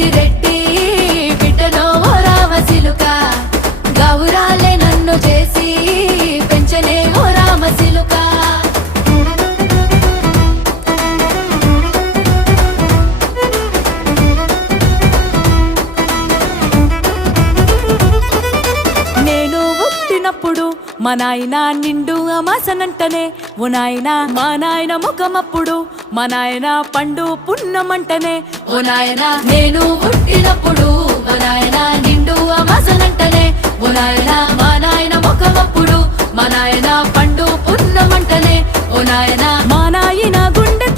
పెద్దిరెడ్డి బిడ్డనో ఓ రామసిలుక గౌరాలే నన్ను చేసి పెంచనే ఓ రామసిలుక నేను పుట్టినప్పుడు మా నాయన నిండు అమాసనంటనే ఓ నాయన మా నాయన ముఖమప్పుడు మా నాయన పండు పున్నమంటనే ఓ నాయన నేను పుట్టినప్పుడు మా నాయన నిండు అమాసనంటనే ఓ నాయన మా నాయన ముఖమప్పుడు మా నాయన పండు పున్నమంటనే ఓ నాయన మా నాయన గుండె